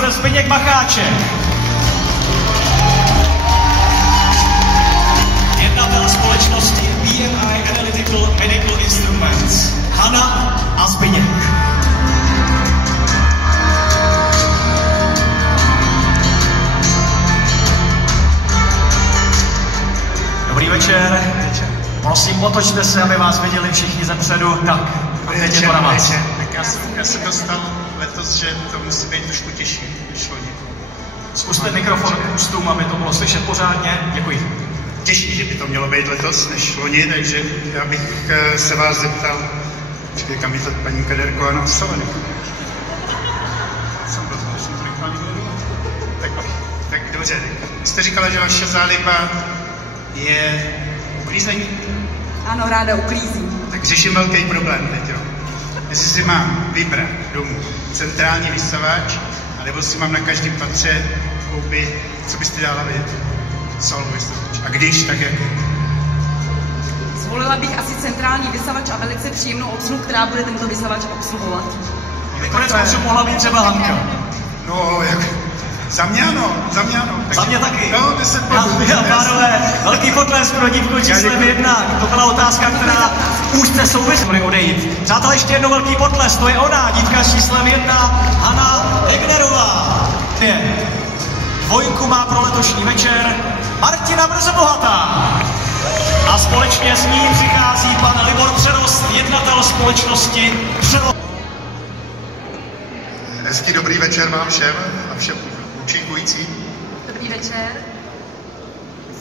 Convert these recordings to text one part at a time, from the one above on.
mistr Zbyněk Macháček. Jednatel společnosti BMI Analytical Medical Instruments Hana a Zbyněk. Dobrý večer. Prosím, otočte se, aby vás viděli všichni zepředu. Tak, teď je to na vás. Tak já jsem dostal letos, že to musí být trošku těžší než loni. Zkuste mikrofon k ústům, aby to bylo slyšet pořádně. Děkuji. Těžší, že by to mělo být letos než loni, takže já bych se vás zeptal, kam mi to paní Kaderková napsala. Tak dobře. Jste říkala, že vaše záliba je uklízení? Ano, ráda uklízím. Tak řeším velký problém teď, jo. Jestli si mám vybrat domů centrální vysavač, anebo si mám na každém patře koupit, co byste dělala vy? Solový vysavač. A když, tak jak? Zvolila bych asi centrální vysavač a velice příjemnou obsluhu, která bude tento vysavač obsluhovat. Konec konců mohla být třeba Hanka. No, jak? Za mě ano. Za mě taky. No, 10 bodů. Pánové, velký potlesk pro dívku číslem 1. To byla otázka, která úzce souvisí odejít. Přátelé, ještě jednou velký potlesk, to je ona, dívka s číslem 1, Hana Egnerová. Dvojku má pro letošní večer Martina Brzobohatá. A společně s ní přichází pan Libor Přerost, jednatel společnosti Přerost. Hezký dobrý večer vám všem a všem účinkujícím. Dobrý večer.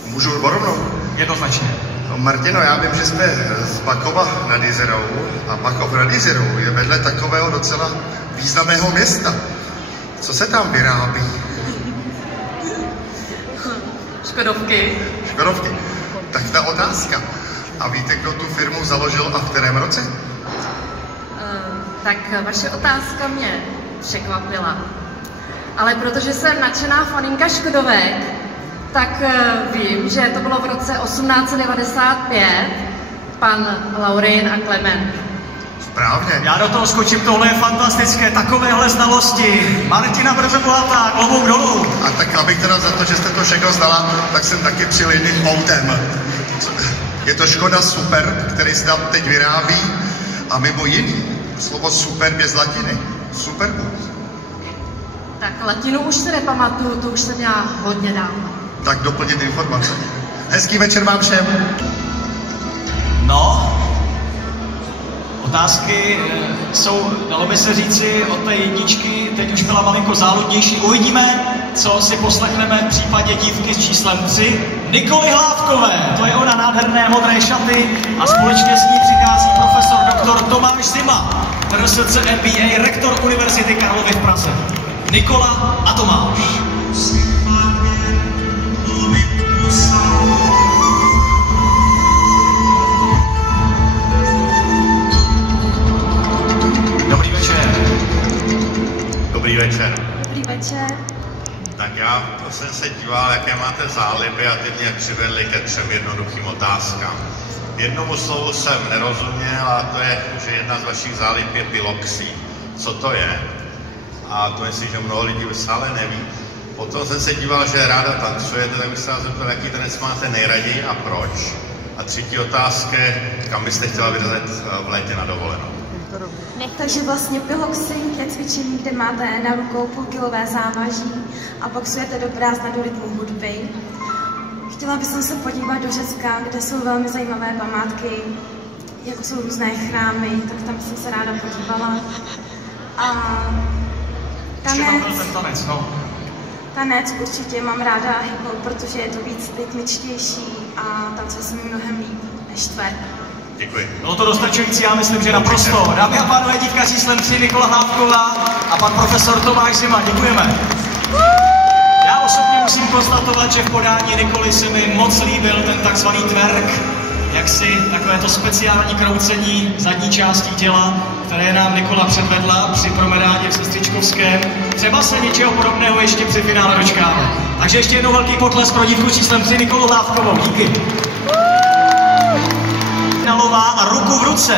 Můžu rovnou? Jednoznačně. No, Martino, já vím, že jsme z Bakova nad Jizerou a Bakov nad Jizerou je vedle takového docela významného města. Co se tam vyrábí? Škodovky. Škodovky. Tak ta otázka. A víte, kdo tu firmu založil a v kterém roce? Tak vaše otázka mě překvapila. Ale protože jsem nadšená faninka Škodovek, tak vím, že to bylo v roce 1895 pan Laurin a Klement. Správně. Já do toho skočím, tohle je fantastické, takovéhle znalosti. Martina Brzobohatá, klobouk dolů. A tak abych teda za to, že jste to všechno znala, tak jsem taky přijel jedným autem. Je to Škoda Super, který se tam teď vyrábí a mimo jiný slovo super je z latiny. Superbus. Tak latinu už se nepamatuju, to už jsem měla hodně dávno. Tak doplnit informace. Hezký večer vám všem. No, otázky jsou, dalo by se říci, od té jedničky, teď už byla malinko záludnější. Uvidíme, co si poslechneme v případě dívky s číslem 3, Nikoly Hlávkové. To je ona, nádherné modré šaty a společně s ní přichází profesor doktor Tomáš Zima, RSC MBA, rektor Univerzity Karlovy v Praze. Nikola a Tomáš. Dobrý večer. Dobrý večer. Dobrý večer. Tak já jsem se díval, jaké máte záliby a ty mě přivedli ke 3 jednoduchým otázkám. Jednomu slovu jsem nerozuměl a to je, že jedna z vašich zálib je piloxy. Co to je? A to myslím, že mnoho lidí v sále neví. Potom jsem se díval, že ráda tancujete, tak bych se vás zeptal, jaký tanec máte nejraději a proč. A třetí otázka, kam byste chtěla vyrazit v létě na dovolenou. Takže vlastně piloxing je cvičení, kde máte na rukou půlkilové závaží a boxujete do prázdna do rytmu hudby. Chtěla bych se podívat do Řecka, kde jsou velmi zajímavé památky, jako jsou různé chrámy, tak tam jsem se ráda podívala. A tanec určitě mám ráda hip-hop, protože je to víc rytmičtější a tancuje se mi mnohem líp než twerk. Děkuji. Bylo to dostačující, já myslím, že naprosto. Dámy a pánové, dívka s číslem 3, Nikola Hlávková a pan profesor Tomáš Zima. Děkujeme. Já osobně musím konstatovat, že v podání Nikoly se mi moc líbil ten takzvaný twerk, jaksi takové to speciální kroucení zadní částí těla, které nám Nikola předvedla při promenádě v Sestřičkovském. Třeba se něčeho podobného ještě při finále dočkáme. Takže ještě jednou velký potlesk pro dívku s číslem 3, Nikolu Hlávkovou. Díky. A ruku v ruce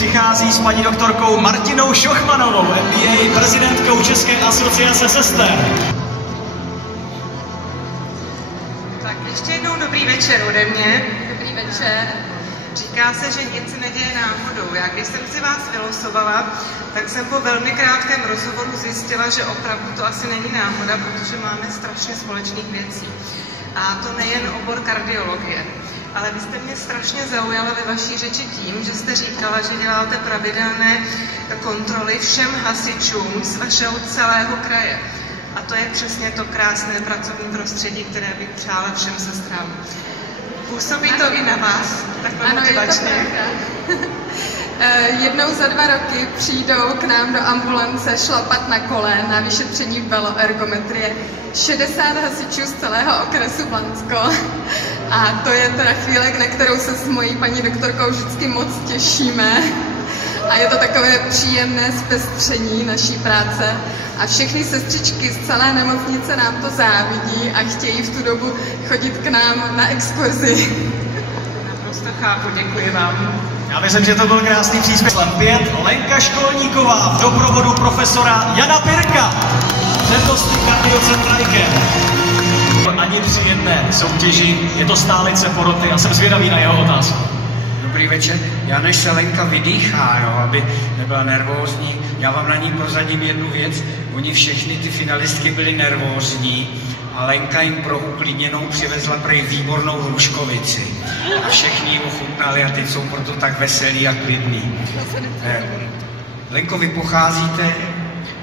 přichází s paní doktorkou Martinou Šochmanovou, MBA, prezidentkou České asociace sester. Tak ještě jednou dobrý večer ode mě. Dobrý večer. Říká se, že nic se neděje náhodou. Já když jsem si vás vylosovala, tak jsem po velmi krátkém rozhovoru zjistila, že opravdu to asi není náhoda, protože máme strašně společných věcí. A to nejen obor kardiologie. Ale vy jste mě strašně zaujala ve vaší řeči tím, že jste říkala, že děláte pravidelné kontroly všem hasičům z vašeho celého kraje. A to je přesně to krásné pracovní prostředí, které bych přála všem sestrám. Působí to i na vás, takhle motivačně? Jednou za 2 roky přijdou k nám do ambulance šlapat na kole na vyšetření veloergometrie 60 hasičů z celého okresu Blansko. A to je teda chvíle, na kterou se s mojí paní doktorkou vždycky moc těšíme. A je to takové příjemné zpestření naší práce. A všechny sestřičky z celé nemocnice nám to závidí a chtějí v tu dobu chodit k nám na exkurzi. Naprosto chápu, děkuji vám. Já myslím, že to byl krásný příspěvek. 5. Lenka Školníková v doprovodu profesora Jana Pirka. Přednostní kardiocentrajkem. Ani při jedné soutěži je to stálice poroty a jsem zvědavý na jeho otázku. Dobrý večer. Já než se Lenka vydýchá, jo, aby nebyla nervózní, já vám na ní prozradím jednu věc. Oni všechny ty finalistky byly nervózní a Lenka jim pro uklidněnou přivezla prej výbornou hruškovici. A všichni ji ochutnali a teď jsou proto tak veselí a klidní. Lenko, vy pocházíte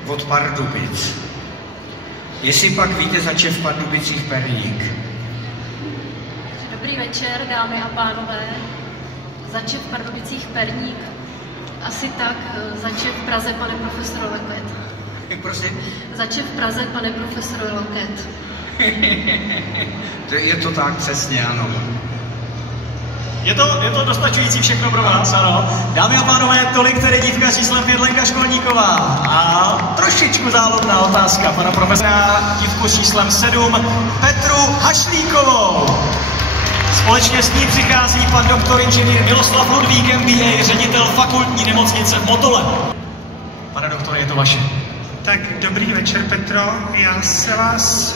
od Pardubic. Jestli pak víte, zač je v Pardubicích perník? Dobrý večer, dámy a pánové. Zač je v Pardubicích perník? Asi tak, zač je v Praze, pane profesor Loket. Prosím? Zač je v Praze, pane profesor Loket. Je to tak přesně, ano. Je to dostačující všechno pro vás, ano. Dámy a pánové, tolik tedy dívka číslem 5 Lenka Školníková. A trošičku záludná otázka pana profesora, dívku číslem 7 Petru Hašlíkovou. Společně s ní přichází pan doktor inženýr Miloslav Ludvík, MBA, ředitel fakultní nemocnice v Motole. Pane doktore, je to vaše. Tak dobrý večer, Petro. Já se vás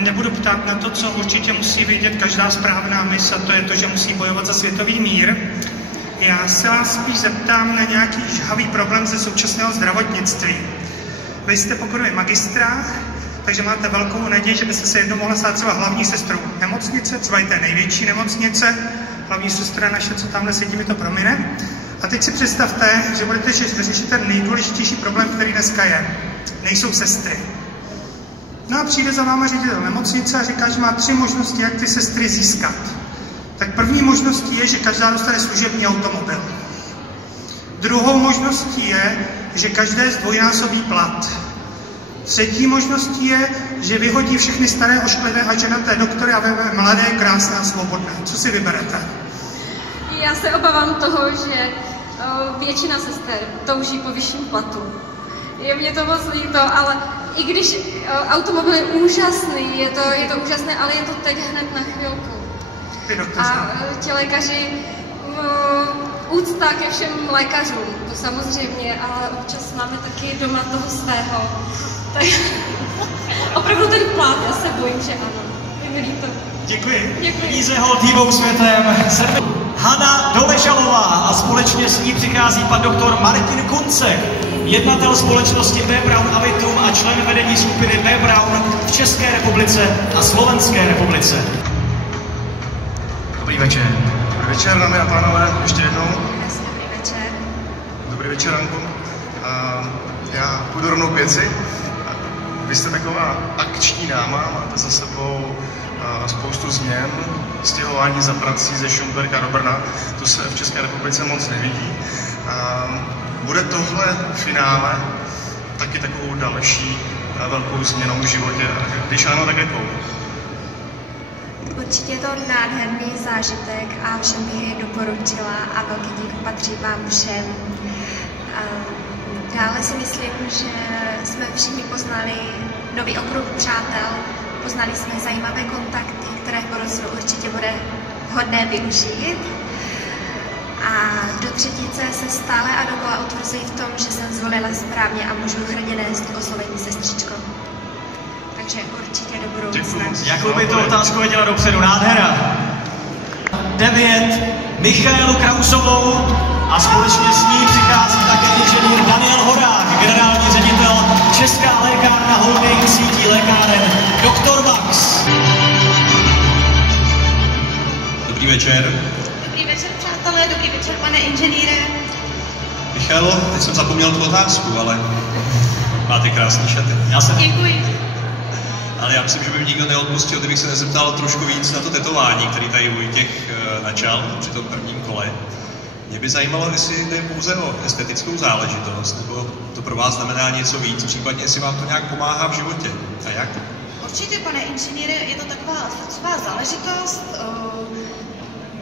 nebudu ptát na to, co určitě musí vědět každá správná mysl, a to je to, že musí bojovat za světový mír. Já se vás spíš zeptám na nějaký žhavý problém ze současného zdravotnictví. Vy jste pokoruje magistra, takže máte velkou naději, že byste se jednou mohla stát třeba hlavní sestrou nemocnice, třeba i té největší nemocnice. Hlavní sestra naše, co tamhle sedí, mi to promine. A teď si představte, že budete řešit ten nejdůležitější problém, který dneska je. Nejsou sestry. No a přijde za váma ředitel nemocnice a říká, že má 3 možnosti, jak ty sestry získat. Tak první možností je, že každá dostane služební automobil. Druhou možností je, že každé zdvojnásobí plat. Třetí možností je, že vyhodí všechny staré, ošklivé a ženaté doktory a veme mladé, krásné a svobodné. Co si vyberete? Já se obávám toho, že většina sester touží po vyšším platu. Je mě to moc líto, ale i když automobil je úžasný, je to úžasné, ale je to teď hned na chvilku. A ti lékaři, úcta ke všem lékařům, to samozřejmě, ale občas máme taky doma toho svého. Tak opravdu ten plát, já se bojím, že ano. Je mi líto. Děkuji. Víze Holtývou světem. Hana Doležalová a společně s ní přichází pan doktor Martin Kuncek, jednatel společnosti B. Braun Avitum a člen vedení skupiny B. Braun v České republice a Slovenské republice. Dobrý večer. Dobrý večer, dámy a pánové, ještě jednou. Dobrý večer. Dobrý večer, Anko. Já půjdu rovnou k věci. Vy jste taková akční dáma, máte za sebou spoustu změn, stěhování za prací ze Šumperka do Brna, to se v České republice moc nevidí. Bude tohle finále taky takovou další velkou změnou v životě? Když ano, tak jakou? Určitě je to nádherný zážitek a všem bych je doporučila a velký dík patří vám všem. Dále si myslím, že jsme všichni poznali nový okruh přátel, poznali jsme zajímavé kontakty, které v budoucnu určitě bude hodné využít. A do třetice se stále a dokola utvrzuji v tom, že jsem zvolila správně a můžu hrdě nést oslovení sestřičko. Takže určitě do budoucna. Jakou by tu otázku věděla dopředu? Nádhera. 9. Michaelu Krausovou a společně s ní přichází také inženýr Daniel Horák, generální ředitel Česká lékárna Holding sítí lékáren Dr. Max. Dobrý večer. Dobrý večer, přátelé, dobrý večer, pane inženýre. Michal, teď jsem zapomněl tu otázku, ale máte krásný šaty. Děkuji. Ale já myslím, že by mi nikdo neodpustil, kdybych se nezeptal trošku víc na to tetování, který tady Vojtěch načal při tom prvním kole. Mě by zajímalo, jestli to je pouze o estetickou záležitost, nebo to pro vás znamená něco víc, případně jestli vám to nějak pomáhá v životě. A jak? Určitě, pane inženýre, je to taková srdcová záležitost.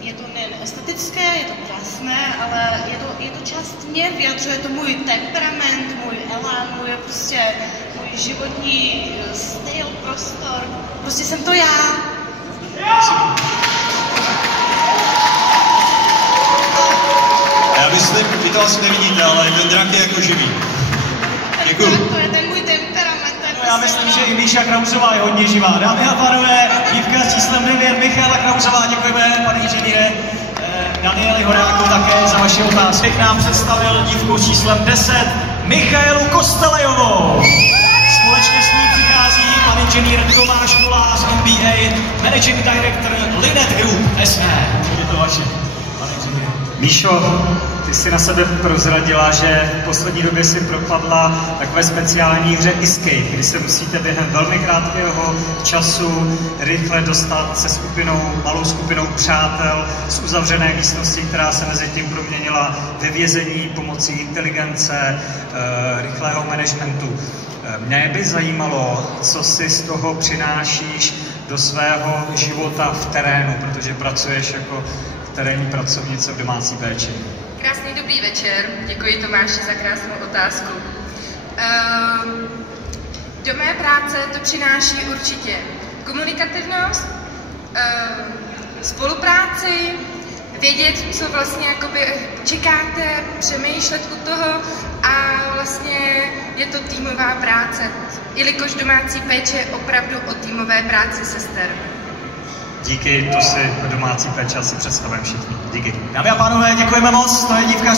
Je to nejen estetické, je to krásné, ale je to část mě, vyjadřuje to můj temperament, můj elán, můj životní styl, prostor. Prostě jsem to já. Já myslím, vy to asi nevidíte, ale ten drak je jako živý. Děkuju. To je ten můj temperament. Já myslím, že i Míša Krausová je hodně živá. Dámy a pánové, dívka s číslem 9, Michála Krausová, děkujeme, pane inženýre. Danieli Horáku také za vaši otázky. K nám představil dívku s číslem 10, Michaelu Kostelejovou. Společně s ní přichází pan inženýr Tomáš Kolář, MBA, Managing Director Linet Group SE. Je to vaše, pane inženýr. Míšo, ty jsi na sebe prozradila, že v poslední době si propadla takové speciální hře Escape, kdy se musíte během velmi krátkého času rychle dostat se malou skupinou přátel z uzavřené místnosti, která se mezi tím proměnila ve vězení pomocí inteligence, rychlého managementu. Mě by zajímalo, co si z toho přinášíš do svého života v terénu, protože pracuješ jako terénní pracovnice v domácí péči. Krásný dobrý večer, děkuji Tomáši za krásnou otázku. Do mé práce to přináší určitě komunikativnost, spolupráci, vědět, co vlastně jakoby čekáte, přemýšlet u toho a vlastně je to týmová práce, jelikož domácí péče je opravdu o týmové práci sester. Díky, to si domácí péče asi představujeme všichni. Díky. Dámy a pánové, děkujeme moc, to je dívka